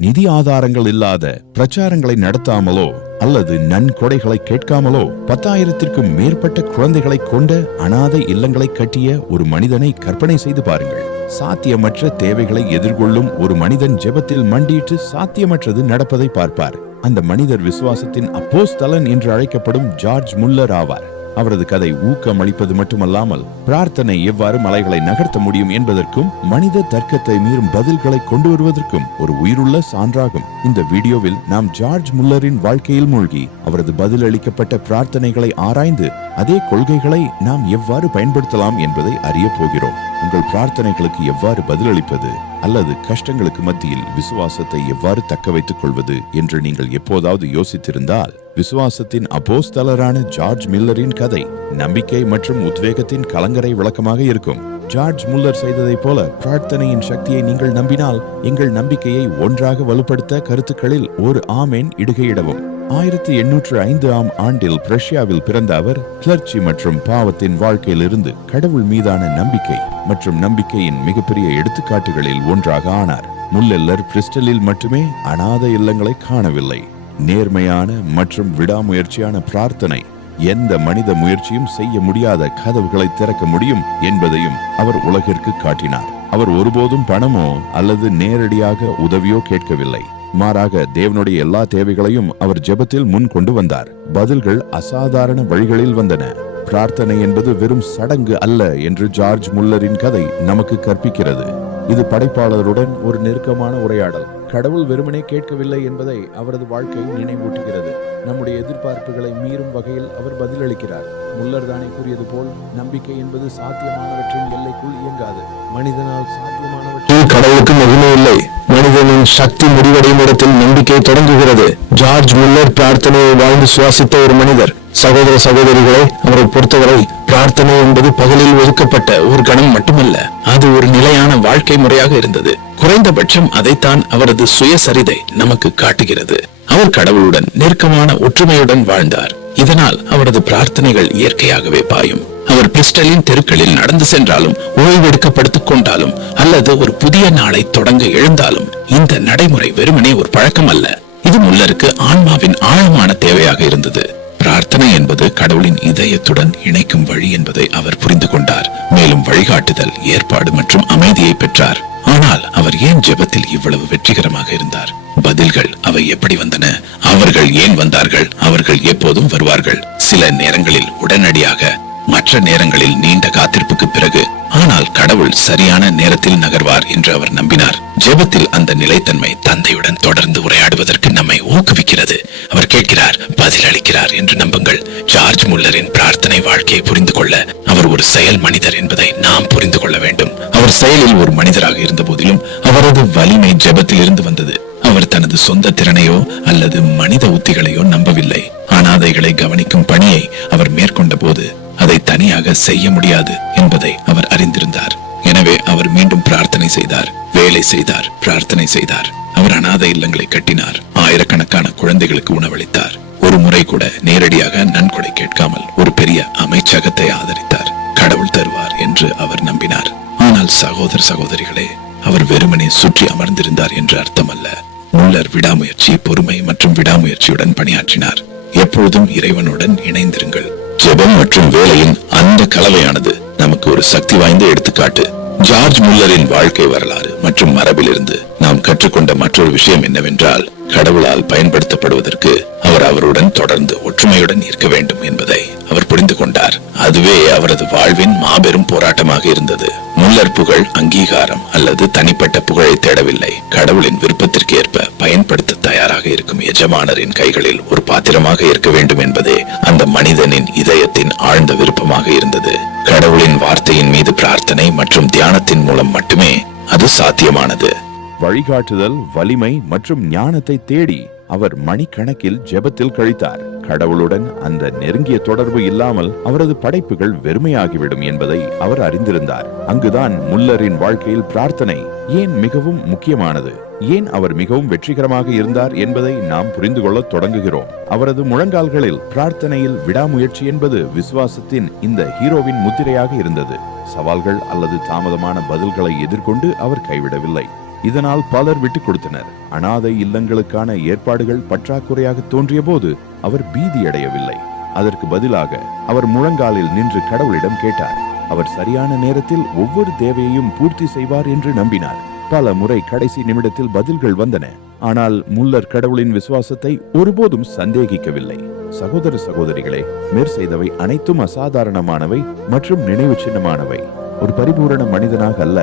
நிதி ஆதாரங்கள் இல்லாத பிரச்சாரங்களை நடத்தாமலோ அல்லது நன்கொடைகளை கேட்காமலோ 10,000க்கும் மேற்பட்ட குழந்தைகளை கொண்ட அனாதை இல்லங்களை கட்டிய ஒரு மனிதனை கற்பனை செய்து பாருங்கள். சாத்தியமற்ற தேவைகளை எதிர்கொள்ளும் ஒரு மனிதன் ஜெபத்தில் மண்டியிட்டு சாத்தியமற்றது நடப்பதை பார்ப்பார். அந்த மனிதர் விசுவாசத்தின் அப்போஸ்தலன் என்று அழைக்கப்படும் ஜார்ஜ் முல்லர் ஆவார். அவரது கதை ஊக்கம் அளிப்பது மட்டுமல்லாமல் பிரார்த்தனை எவ்வாறு மலைகளை நகர்த்த முடியும் என்பதற்கும் மனித தர்க்கத்தை மீறும் பதில்களை கொண்டு வருவதற்கும் ஒரு உயிருள்ள சான்றாகும். இந்த வீடியோவில் நாம் ஜார்ஜ் முல்லரின் வாழ்க்கையில் மூழ்கி அவரது பதில் அளிக்கப்பட்ட பிரார்த்தனைகளை ஆராய்ந்து அதே கொள்கைகளை நாம் எவ்வாறு பயன்படுத்தலாம் என்பதை அறிய போகிறோம். உங்கள் பிரார்த்தனைகளுக்கு எவ்வாறு பதிலளிப்பது அல்லது கஷ்டங்களுக்கு மத்தியில் விசுவாசத்தை எவ்வாறு தக்க வைத்துக் கொள்வது என்று நீங்கள் எப்போதாவது யோசித்திருந்தால், விசுவாசத்தின் அப்போஸ்தலரான ஜார்ஜ் முல்லரின் கதை நம்பிக்கை மற்றும் உத்வேகத்தின் கலங்கரை விளக்கமாக இருக்கும். ஜார்ஜ் முல்லர் செய்ததை போல பிரார்த்தனையின் சக்தியை நீங்கள் நம்பினால் எங்கள் நம்பிக்கையை ஒன்றாக வலுப்படுத்த கருத்துக்களில் ஒரு ஆமேன் இடுகையிடவும். 1805 ஆண்டில் ரஷ்யாவில் பிறந்த அவர் கிளர்ச்சி மற்றும் பாவத்தின் வாழ்க்கையிலிருந்து கடவுள் மீதான நம்பிக்கை மற்றும் நம்பிக்கையின் மிகப்பெரிய எடுத்துக்காட்டுகளில் ஒன்றாக ஆனார். முல்லர் பிரிஸ்டலில் மட்டுமே அனாத இல்லங்களை காணவில்லை. நேர்மையான மற்றும் விடாமுயற்சியான பிரார்த்தனை எந்த மனித முயற்சியும் செய்ய முடியாத கதவுகளை திறக்க முடியும் என்பதையும் அவர் உலகிற்கு காட்டினார். அவர் ஒருபோதும் பணமோ அல்லது நேரடியாக உதவியோ கேட்கவில்லை. மாறாக தேவனுடைய எல்லா தேவைகளையும் அவர் ஜெபத்தில் முன் கொண்டு வந்தார். பதில்கள் அசாதாரண வழிகளில் வந்தன. பிரார்த்தனை என்பது வெறும் சடங்கு அல்ல என்று ஜார்ஜ் முல்லரின் கதை நமக்கு கற்பிக்கிறது. இது படைப்பாளருடன் ஒரு நெருக்கமான உரையாடல். கடவுள் வெறுமனே கேட்கவில்லை என்பதை அவரது வாழ்க்கை நினைவூட்டுகிறது. நம்முடைய எதிர்பார்ப்புகளை மீறும் வகையில் அவர் பதிலளிக்கிறார். முல்லர் தானே கூறியது போல், நம்பிக்கை என்பது சாத்தியமானவற்றின் எல்லைக்குள் இயங்காது. மனிதனால் சாத்தியமானவற்றில் கடவுளுக்கு மகிமை இல்லை. மனிதனின் சக்தி முடிவடையும் இடத்தில் நம்பிக்கை தொடங்குகிறது. ஜார்ஜ் முல்லர் பிரார்த்தனையை வாழ்ந்து சுவாசித்த ஒரு மனிதர். சகோதர சகோதரிகளை, அவரை பொறுத்தவரை பிரார்த்தனை என்பது பகலில் ஒதுக்கப்பட்ட ஒரு கணம் மட்டுமல்ல, அது ஒரு நிலையான வாழ்க்கை முறையாக இருந்தது. குறைந்தபட்சம் அதைத்தான் அவரது சுயசரிதை நமக்கு காட்டுகிறது. அவர் கடவுளுடன் நெருக்கமான ஒற்றுமையுடன் வாழ்ந்தார். இதனால் அவரது பிரார்த்தனைகள் இயற்கையாகவே பாயும். அவர் பிரிஸ்டலின் தெருக்களில் நடந்து சென்றாலும், ஓய்வெடுக்கப்படுத்திக் கொண்டாலும் அல்லது ஒரு புதிய நாளை தொடங்க எழுந்தாலும் இந்த நடைமுறை வெறுமனே ஒரு பழக்கம் அல்ல. இது முல்லருக்கு ஆன்மாவின் ஆழமான தேவையாக இருந்தது. பிரார்த்தனை என்பது கடவுளின் இதயத்துடன் இணைக்கும் வழி என்பதை அவர் புரிந்து கொண்டார். மேலும் வழிகாட்டுதல், ஏற்பாடு மற்றும் அமைதியை பெற்றார். ஆனால் அவர் ஏன் ஜெபத்தில் இவ்வளவு வெற்றிகரமாக இருந்தார்? பதில்கள் அவை எப்படி வந்தன? அவர்கள் ஏன் வந்தார்கள்? அவர்கள் எப்போதும் வருவார்கள். சில நேரங்களில் உடனடியாக, மற்ற நேரங்களில் நீண்ட காத்திருப்புக்கு பிறகு. ஆனால் கடவுள் சரியான நேரத்தில் நகர்வார் என்று அவர் நம்பினார். ஜெபத்தில் அந்த நிலைத்தன்மை தந்தையுடன் தொடர்ந்து உரையாடுவதற்கு நம்மை ஊக்குவிக்கிறது. அவர் கேட்கிறார், பதில் அளிக்கிறார் என்று நம்புங்கள். ஜார்ஜ் முல்லரின் பிரார்த்தனை வாழ்க்கையை புரிந்து கொள்ள அவர் ஒரு செயல் மனிதர் என்பதை நாம் புரிந்து கொள்ள வேண்டும். அவர் செயலில் ஒரு மனிதராக இருந்த போதிலும் அவரது வலிமை ஜெபத்தில் இருந்து வந்தது. அவர் தனது சொந்த திறனையோ அல்லது மனித உத்திகளையோ நம்பவில்லை. அனாதைகளை கவனிக்கும் பணியை அவர் மேற்கொண்ட போது அதை தனியாக செய்ய முடியாது என்பதை அவர் அறிந்திருந்தார். எனவே அவர் மீண்டும் பிரார்த்தனை செய்தார், வேலை செய்தார், பிரார்த்தனை செய்தார். அவர் அனாதை இல்லங்களை கட்டினார், ஆயிரக்கணக்கான குழந்தைகளுக்கு உணவளித்தார். ஒரு முறை கூட நேரடியாக நன்கொடை கேட்காமல் ஒரு பெரிய அமைச்சகத்தை ஆதரித்தார். கடவுள் தருவார் என்று அவர் நம்பினார். ஆனால் சகோதர சகோதரிகளே, அவர் வெறுமனே சுற்றி அமர்ந்திருந்தார் என்று அர்த்தமல்ல. முல்லர் விடாமுயற்சி, பொறுமை மற்றும் விடாமுயற்சியுடன் பணியாற்றினார். எப்பொழுதும் இறைவனுடன் இணைந்திருங்கள். ஜெபம் மற்றும் வேலையின் அந்த கலவையானது நமக்கு ஒரு சக்தி வாய்ந்த எடுத்துக்காட்டு. ஜார்ஜ் முல்லரின் வாழ்க்கை வரலாறு மற்றும் மரபிலிருந்து நாம் கற்றுக்கொண்ட மற்றொரு விஷயம் என்னவென்றால், கடவுளால் பயன்படுத்தப்படுவதற்கு அவர் அவருடன் தொடர்ந்து ஒற்றுமையுடன் இருக்க வேண்டும் என்பதை அவர் புரிந்து கொண்டார். அதுவே அவரது வாழ்வின் மாபெரும் போராட்டமாக இருந்தது. முல்லர் புகழ், அங்கீகாரம் அல்லது தனிப்பட்ட புகழை தேடவில்லை. கடவுளின் விருப்பத்திற்கு ஏற்ப பயன்படுத்த தயாராக இருக்கும் எஜமானரின் கைகளில் ஒரு பாத்திரமாக இருக்க வேண்டும் என்பதே அந்த மனிதனின் இதயத்தின் ஆழ்ந்த விருப்பமாக இருந்தது. கடவுளின் வார்த்தையின் மீது பிரார்த்தனை மற்றும் தியானத்தின் மூலம் மட்டுமே அது சாத்தியமானது. வழிகாட்டுதல், வலிமை மற்றும் ஞானத்தை தேடி அவர் மணிக்கணக்கில் ஜெபத்தில் கழித்தார். கடவுளுடன் அந்த நெருங்கிய தொடர்பு இல்லாமல் அவரது படைப்புகள் வெறுமையாகிவிடும் என்பதை அவர் அறிந்திருந்தார். அங்குதான் முல்லரின் வாழ்க்கையில் பிரார்த்தனை ஏன் மிகவும் முக்கியமானது, ஏன் அவர் மிகவும் வெற்றிகரமாக இருந்தார் என்பதை நாம் புரிந்து கொள்ள தொடங்குகிறோம். அவரது முழங்கால்களில் பிரார்த்தனையில் விடாமுயற்சி என்பது விசுவாசத்தின் இந்த ஹீரோவின் முத்திரையாக இருந்தது. சவால்கள் அல்லது தாமதமான பதில்களை எதிர்கொண்டு அவர் கைவிடவில்லை. இதனால் பலர் விட்டுக் கொடுத்தனர். அனாதை இல்லங்களுக்கான ஏற்பாடுகள் பற்றாக்குறையாக தோன்றிய போது அவர் பீதியடையவில்லை. அதற்கு பதிலாக அவர் முழங்காலில் நின்று கடவுளிடம் கேட்டார். அவர் சரியான நேரத்தில் ஒவ்வொரு தேவையையும் பூர்த்தி செய்வார் என்று நம்பினார். பல முறை கடைசி நிமிடத்தில் பதில்கள் வந்தன. ஆனால் முல்லர் கடவுளின் விசுவாசத்தை ஒருபோதும் சந்தேகிக்கவில்லை. சகோதர சகோதரிகளே, மேற் செய்தவை அனைத்தும் அசாதாரணமானவை மற்றும் நினைவு சின்னமானவை. ஒரு பரிபூரண மனிதனாக அல்ல,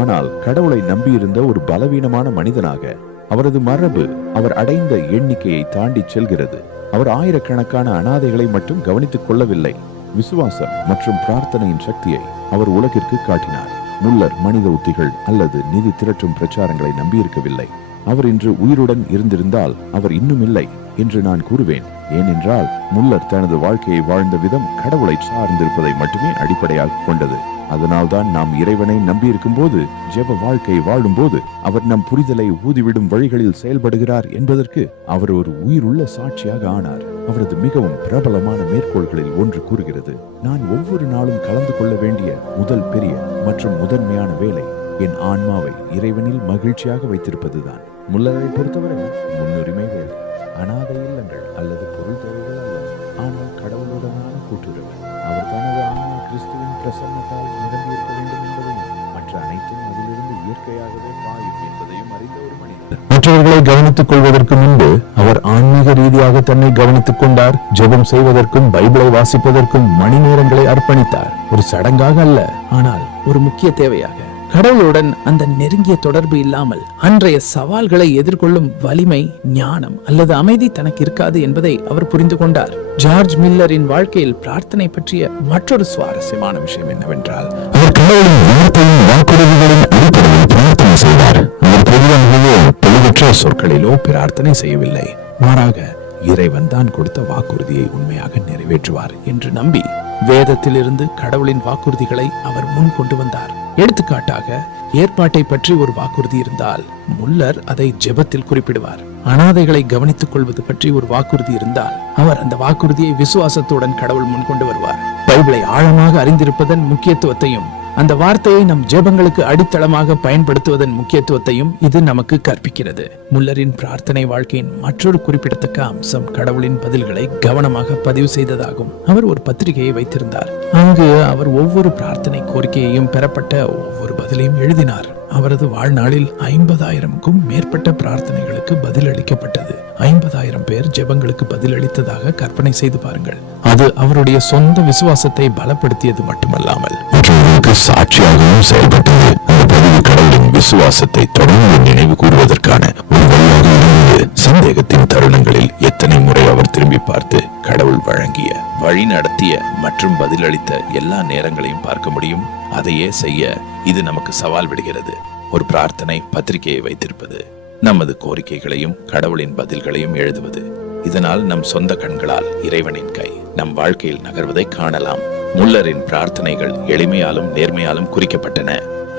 ஆனால் கடவுளை நம்பியிருந்த ஒரு பலவீனமான மனிதனாக. அவரது மரபு அவர் அடைந்த எண்ணிக்கையை தாண்டி செல்கிறது. அவர் ஆயிரக்கணக்கான அனாதைகளை மட்டும் கவனித்துக் கொள்ளவில்லை, விசுவாசம் மற்றும் பிரார்த்தனையின் சக்தியை அவர் உலகிற்கு காட்டினார். முல்லர் மனித உத்திகள் அல்லது நிதி திரட்டும் பிரச்சாரங்களை நம்பியிருக்கவில்லை. அவர் இன்று உயிருடன் இருந்திருந்தால் அவர் இன்னும் இல்லை என்று நான் கூறுவேன். ஏனென்றால் முல்லர் தனது வாழ்க்கையை வாழ்ந்த விதம் கடவுளை சார்ந்திருப்பதை மட்டுமே அடிப்படையாக கொண்டது. அதனால்தான் நாம் இறைவனை நம்பியிருக்கும் போது, ஜெப வாழ்க்கையை வாழும் போது அவர் நம் புரிதலை ஊதிவிடும் வழிகளில் செயல்படுகிறார் என்பதற்கு அவர் ஒரு உயிருள்ள சாட்சியாக ஆனார். அவரது மிகவும் பிரபலமான மேற்கோள்களில் ஒன்று கூறுகிறது, நான் ஒவ்வொரு நாளும் கலந்து கொள்ள வேண்டிய முதல் பெரிய மற்றும் முதன்மையான வேலை என் ஆன்மாவை இறைவனில் மகிழ்ச்சியாக வைத்திருப்பதுதான். முல்லரை பொறுத்தவரை முன்னுரிமை வேலை, அனாதை இல்லங்கள் அல்லது பொருள் தேவைகள் அல்ல, ஆனால் கடவுளுடனான கூட்டுறவு. அவர் தனது ஆன்மா கிறிஸ்துவின் பிரசன்னத்தால் நிரம்பியிருக்க வேண்டும் என்பதையும் மற்ற அனைத்தும் அதிலிருந்து இயற்கையாகவே பாயும் என்பதையும் அறிந்த ஒரு மனிதர். மற்றவர்களை கவனித்துக் கொள்வதற்கு முன்பு அவர் ஆன்மீக ரீதியாக தன்னை கவனித்துக் கொண்டார். ஜெபம் செய்வதற்கும் பைபிளை வாசிப்பதற்கும் மணி நேரங்களை அர்ப்பணித்தார். ஒரு சடங்காக அல்ல, ஆனால் ஒரு முக்கிய தேவையாக. கடவுளுடன் அந்த நெருங்கிய தொடர்பு இல்லாமல் அன்றைய சவால்களை எதிர்கொள்ளும் வலிமை, ஞானம் அல்லது அமைதி தனக்கு இருக்காது என்பதை அவர் புரிந்து கொண்டார். ஜார்ஜ் மில்லரின் வாழ்க்கையில் பிரார்த்தனை பற்றிய மற்றொரு சுவாரஸ்யமான விஷயம் என்னவென்றால், அவர் கடவுளின் வார்த்தையின் வாக்குறுதிகளின் அடிப்படையில் பிரார்த்தனை செய்தார். அவர் பொதுவாகவோ தெளிவற்ற சொற்களிலோ பிரார்த்தனை செய்யவில்லை. மாறாக இறைவன் தான் கொடுத்த வாக்குறுதியை உண்மையாக நிறைவேற்றுவார் என்று நம்பி வேதத்திலிருந்து கடவுளின் வாக்குறுதிகளை அவர் முன் கொண்டு வந்தார். எடுத்துக்காட்டாக, ஏற்பாட்டை பற்றி ஒரு வாக்குறுதி இருந்தால் முல்லர் அதை ஜெபத்தில் குறிப்பிடுவார். அனாதைகளை கவனித்துக் கொள்வது பற்றி ஒரு வாக்குறுதி இருந்தால் அவர் அந்த வாக்குறுதியை விசுவாசத்துடன் கடவுள் முன் கொண்டு வருவார். பைபிளை ஆழமாக அறிந்திருப்பதன் முக்கியத்துவத்தையும் அந்த வார்த்தையை நம் ஜெபங்களுக்கு அடித்தளமாக பயன்படுத்துவதன் முக்கியத்துவத்தையும் இது நமக்கு கற்பிக்கிறது. முல்லரின் பிரார்த்தனை வாழ்க்கையின் மற்றொரு குறிப்பிடத்தக்க அம்சம் கடவுளின் பதில்களை கவனமாக பதிவு செய்ததாகும். அவர் ஒரு பத்திரிகையை வைத்திருந்தார். அங்கு அவர் ஒவ்வொரு பிரார்த்தனை கோரிக்கையையும் பெறப்பட்ட ஒவ்வொரு பதிலையும் எழுதினார். அவரது வாழ்நாளில் 50,000க்கும் மேற்பட்ட பிரார்த்தனைகளுக்கு பதில் அளிக்கப்பட்டது. 50,000 பேர் ஜெபங்களுக்கு பதில் அளித்ததாக கற்பனை செய்து பாருங்கள். அது அவருடைய சொந்த விசுவாசத்தை பலப்படுத்தியது மட்டுமல்லாமல் மற்றவர்களுக்கு சாட்சியாகவும் செயல்பட்டது. அந்த பதிவு கடவுளின் விசுவாசத்தை தொடர்ந்து நினைவு கூறுவதற்கான ஒரு வழியாக இருந்தது. சந்தேகத்தின் தருணங்களில் எத்தனை முறை அவர் திரும்பி பார்த்து கடவுள் வழங்கிய, வழி நடத்திய மற்றும் பதிலளித்த எல்லா நேரங்களையும் பார்க்க முடியும். அதையே செய்ய இது நமக்கு சவால் விடுகிறது. ஒரு பிரார்த்தனை பத்திரிகையை வைத்திருப்பது, நமது கோரிக்கைகளையும் கடவுளின் பதில்களையும் எழுதுவது. இதனால் நம் சொந்த கண்களால் இறைவனின் கை நம் வாழ்க்கையில் நகர்வதை காணலாம். முல்லரின் பிரார்த்தனைகள் எளிமையாலும் நேர்மையாலும் குறிக்கப்பட்டன.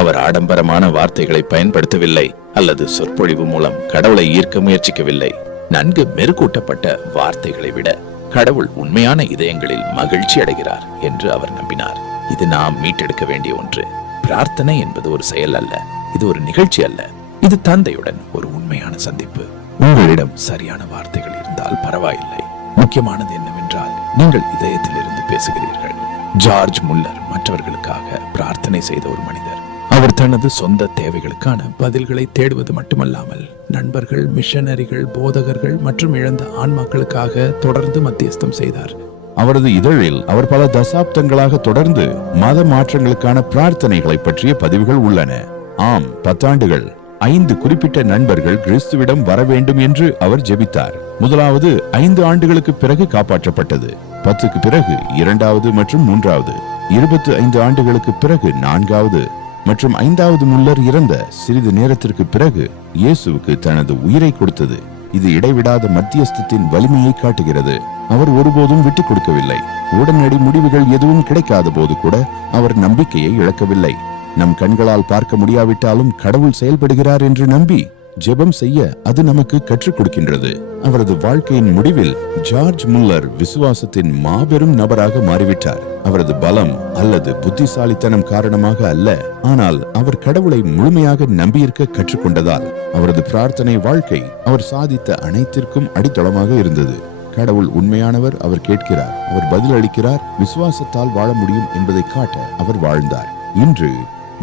அவர் ஆடம்பரமான வார்த்தைகளை பயன்படுத்தவில்லை அல்லது சொற்பொழிவு மூலம் கடவுளை ஈர்க்க முயற்சிக்கவில்லை. நன்கு மெருகூட்டப்பட்ட வார்த்தைகளை விட கடவுள் உண்மையான இதயங்களில் மகிழ்ச்சி அடைகிறார் என்று அவர் நம்பினார். இது நாம் மீட்டெடுக்க வேண்டிய ஒன்று. பிரார்த்தனை என்பது ஒரு செயல் அல்ல, இது ஒரு நிகழ்ச்சி அல்ல. இது தந்தையுடன் ஒரு உண்மையான சந்திப்பு. உங்களிடம் சரியான வார்த்தைகள் இருந்தால் பரவாயில்லை. முக்கியமானது என்னவென்றால் நீங்கள் இதயத்திலிருந்து பேசுகிறீர்கள். ஜார்ஜ் முல்லர் மற்றவர்களுக்காக பிரார்த்தனை செய்த ஒரு மனிதர். அவர் தனது சொந்த தேவைகளுக்கான பதில்களை தேடுவது மட்டுமல்லாமல் நண்பர்கள், மிஷனரிகள், போதகர்கள் மற்றும் இழந்த ஆன்மாக்களுக்காக தொடர்ந்து மத்தியஸ்தம் செய்தார். அவரது இதழில் அவர் பல தசாப்தங்களாக தொடர்ந்து மத மாற்றங்களுக்கான பிரார்த்தனைகளை பற்றிய பதிவுகள் உள்ளன. ஆம், 10 ஆண்டுகள் 5 குறிப்பிட்ட நண்பர்கள் கிறிஸ்துவிடம் வர வேண்டும் என்று அவர் ஜெபித்தார். முதலாவது 5 ஆண்டுகளுக்கு பிறகு காப்பாற்றப்பட்டது. 10க்கு பிறகு 2வது மற்றும் 3வது, 25 ஆண்டுகளுக்கு பிறகு 4வது மற்றும் 5வது. முல்லர் இறந்த சிறிது நேரத்திற்கு பிறகு இயேசுவுக்கு தனது உயிரை கொடுத்தது. இது இடைவிடாத மத்தியஸ்தத்தின் வலிமையை காட்டுகிறது. அவர் ஒருபோதும் விட்டுக் கொடுக்கவில்லை. உடனடி முடிவுகள் எதுவும் கிடைக்காத போது கூட அவர் நம்பிக்கையை இழக்கவில்லை. நம் கண்களால் பார்க்க முடியாவிட்டாலும் கடவுள் செயல்படுகிறார் என்று நம்பி ஜெபம் செய்ய அது நமக்கு கற்றுக் கொடுக்கின்றது. அவரது வாழ்க்கையின் முடிவில் ஜார்ஜ் முல்லர் விசுவாசத்தின் மாபெரும் நபராக மாறிவிட்டார். அவரது பலம் அல்லது புத்திசாலித்தனம் காரணமாக அல்ல, ஆனால் அவர் கடவுளை முழுமையாக நம்பியிருக்க கற்றுக்கொண்டதால். அவரது பிரார்த்தனை வாழ்க்கை அவர் சாதித்த அனைத்திற்கும் அடித்தளமாக இருந்தது. கடவுள் உண்மையானவர், அவர் கேட்கிறார், அவர் பதில் அளிக்கிறார், விசுவாசத்தால் வாழ முடியும் என்பதை காட்ட அவர் வாழ்ந்தார். இன்று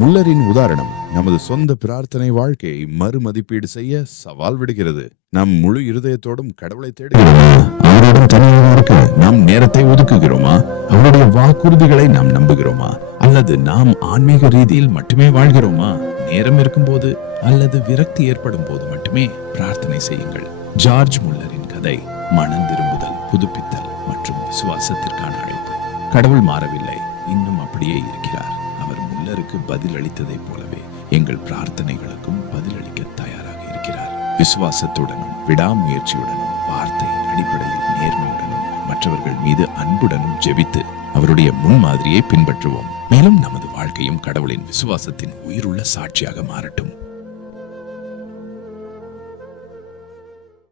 முல்லரின் உதாரணம் நமது சொந்த பிரார்த்தனை வாழ்க்கையை மறுமதிப்பீடு செய்ய சவால் விடுகிறது. நாம் முழு இருதயத்தோடும் கடவுளை தேடுகிறோமா? அவருடன் தனியாக இருக்க நாம் நேரத்தை ஒதுக்குகிறோமா? அவருடைய வாக்குறுதிகளை நாம் நம்புகிறோமா? அல்லது நாம் ஆன்மீக ரீதியில் மட்டுமே வாழ்கிறோமா? நேரம் இருக்கும்போது அல்லது விரக்தி ஏற்படும் போது மட்டுமே பிரார்த்தனை செய்யுங்கள். ஜார்ஜ் முல்லரின் கதை மனம் திரும்புதல், புதுப்பித்தல் மற்றும் விசுவாசத்திற்கான அழைப்பு. கடவுள் மாறவில்லை, இன்னும் அப்படியே இருக்கிறார். அவர் முல்லருக்கு பதில் அளித்ததை போலவே எங்கள் பிரார்த்தனைகளுக்கும் பதிலளிக்க தயாராக இருக்கிறார். விசுவாசத்துடனும் விடாமுயற்சியுடனும் வார்த்தையின் அடிப்படையில் நேர்மையுடனும் மற்றவர்கள் மீது அன்புடனும் ஜெபித்து அவருடைய முன்மாதிரியை பின்பற்றுவோம். மேலும் நமது வாழ்க்கையும் கடவுளின் விசுவாசத்தின் உயிருள்ள சாட்சியாக மாறட்டும்.